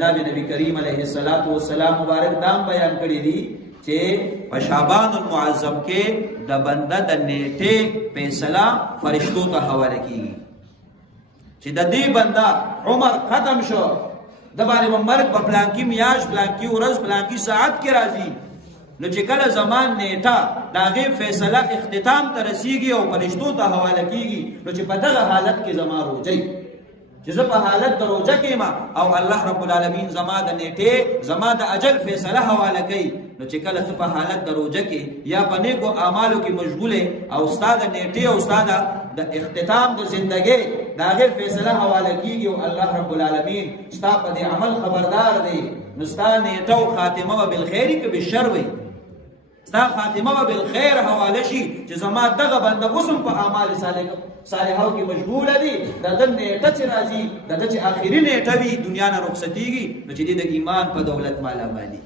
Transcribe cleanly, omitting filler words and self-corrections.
جناب نبی کریم علیہ الصلوۃ والسلام مبارک دام بیان کړی دي چې په شعبان المعظم کې د بنده د نیټه فیصله فرشتو ته حواله کیږي چې د دې بنده عمر ختم شو د باندې مرګ په پلانکی میاش پلانکی ورځ پلانکی ساعت کې راځي نو چې کله زمان نیټه داغه فیصله اختتام ته رسیږي او فرشتو ته حواله کیږي نو چې په دغه حالت کې زما روزي چې زه په حالت د روزه کې ما او الله رب العالمین زما د نیټه زما د اجل فیصله حواله کوي نو چې کله ته په حالت د روزه کې یا په نیکو اعمالو کې مشغوله او استاد نیټه او استاد د اختتام د ژوندۍ داغه فیصله حواله کیږي او الله رب العالمین ستا په دې عمل خبردار دی نو ستا نیټه او خاتمه بالخير کې بالشر وي ستا خاتمه بالخير حواله شي چې زما دغه بنده اوسم په اعمال صالحو کې مشغول دي د نیټه چې راځي د چې اخري نیټه وي دنیا نه رخصتيږي نو چې د ایمان په دولت مالا مالي